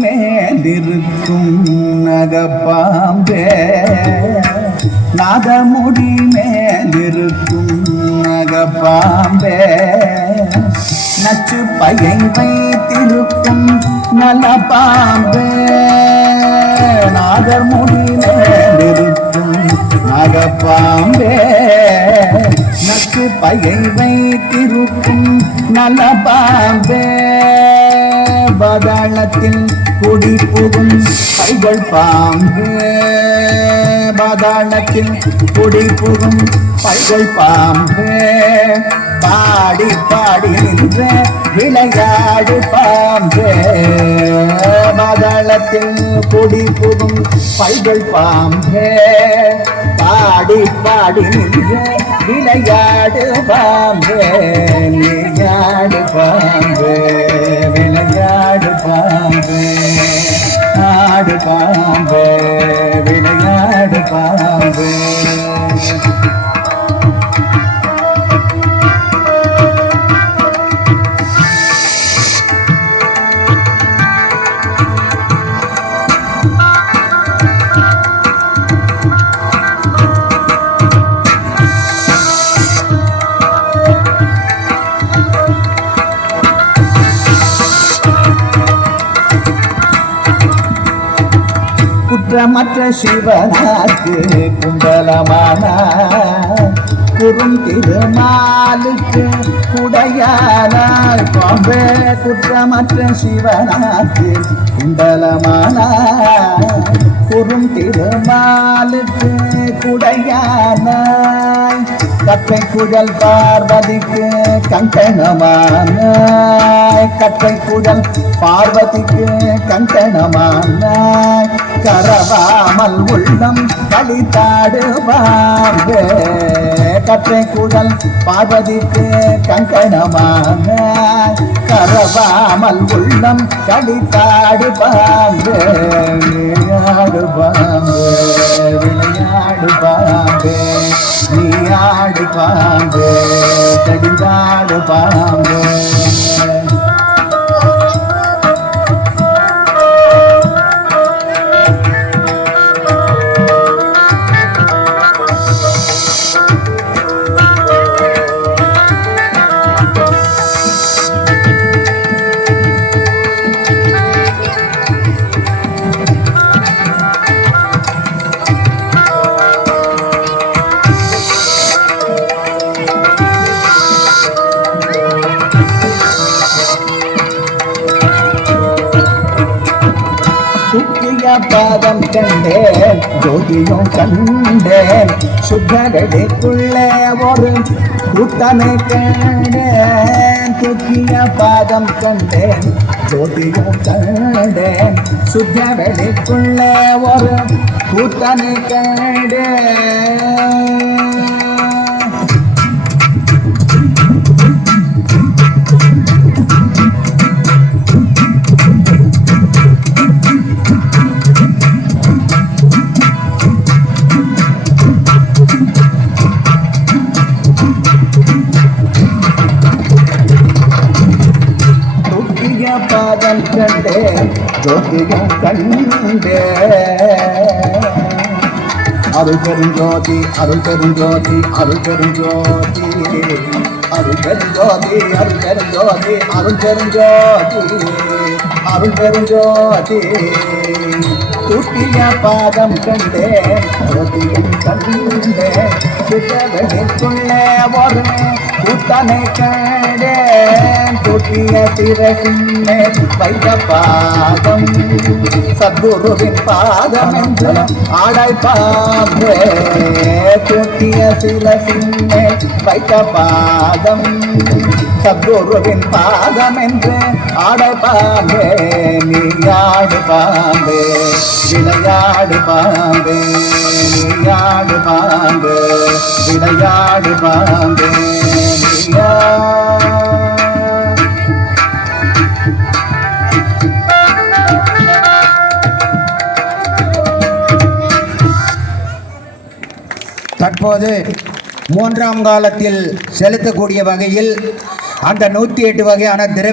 மேலிருக்கும் நகப்பாம்பே நாதமுடி மேலிருக்கும் நகப்பாம்பே நச்சு பயை வைத்திருக்கும் நல்ல பாம்பே நாதர் முடி மேலிருக்கும் நகப்பாம்பே நச்சு பயை வைத்திருக்கும் நல்ல பாம்பே பாதாளத்தில் குடி புகும் பைகள் பாம்பு பாதாளத்தில் குடி புகும் பைகள் பாம்பு பாடி பாடி நின்ற விளையாடு பாம்பு பாதாளத்தில் குடி புகும் பைகள் பாம்பு பாடி பாடி நின்ற விளையாடு பாம்பு விளையாடு பாம்பு விளையாடு பாம்பு ஆடு பாம்பு விளையாடு பாம்பு குற்றமற்ற சிவனாக்கு குண்டலமான குறும் திருமாலுக்கு குடையானாய் பாம்பே குற்றமற்ற சிவனாக்கு குண்டலமான குறும் திருமாலுக்கு குடையானாய் கற்றை குழல் பார்வதிக்கு கங்கணமானாய் கற்றை குழல் பார்வதிக்கு கங்கணமானாய் கரவாமல் உள்ளம் களித்தாடு பாம்பே கற்றை குழல் பார்வதிக்கு கங்கணமானாய் கரவாமல் உள்ளம் களித்தாடு பாம்பே விளையாடு பாம்பே விளையாடு பாம்பே நீ ஆடு பாம்பே கடிந்தாடு பாம்பே பாதம் கண்டேன் ஜோதியும் கண்டேன் சுத்தரடிக்குள்ளே ஒரு கூட்டனை கண்டேன் தூக்கிய பாதம் கண்டேன் ஜோதியும் கண்டேன் சுத்தரடிக்குள்ளே ஒரு கூட்டனை கண்டேன் பாதம் கண்டே ஜோதியும் கண்டே அருள் பெருஞ்சோதி அருள் பெருஞ்சோதி அருள் பெருஞ்சோதி அருள் பெருஞ்சோதி அருள் பெருஞ்சோதி அருள் பெருஞ்சோதி அருள் பெருஞ்சோதி தூக்கிய பாதம் கண்டே ஜோதியும் கண்டே சுத்தவெளிக்குள்ளே ஒரு கூட்டனை கண்டே தூக்கிய சிறகின்னே வைத்த பாதம் சத்குருவின் பாதம் என்று ஆடாய் பாம்பே தூக்கிய சிறகின்னே வைத்த பாதம் சத்குருவின் பாதம் என்று ஆடாய் பாம்பே நீயாடு பாம்பே விளையாடு பாம்பே நீயாடு பாம்பே விளையாடு பாம்பே நீயா தற்போது மூன்றாம் காலத்தில் செலுத்தக்கூடிய வகையில் அந்த 108 வகையான திரவிய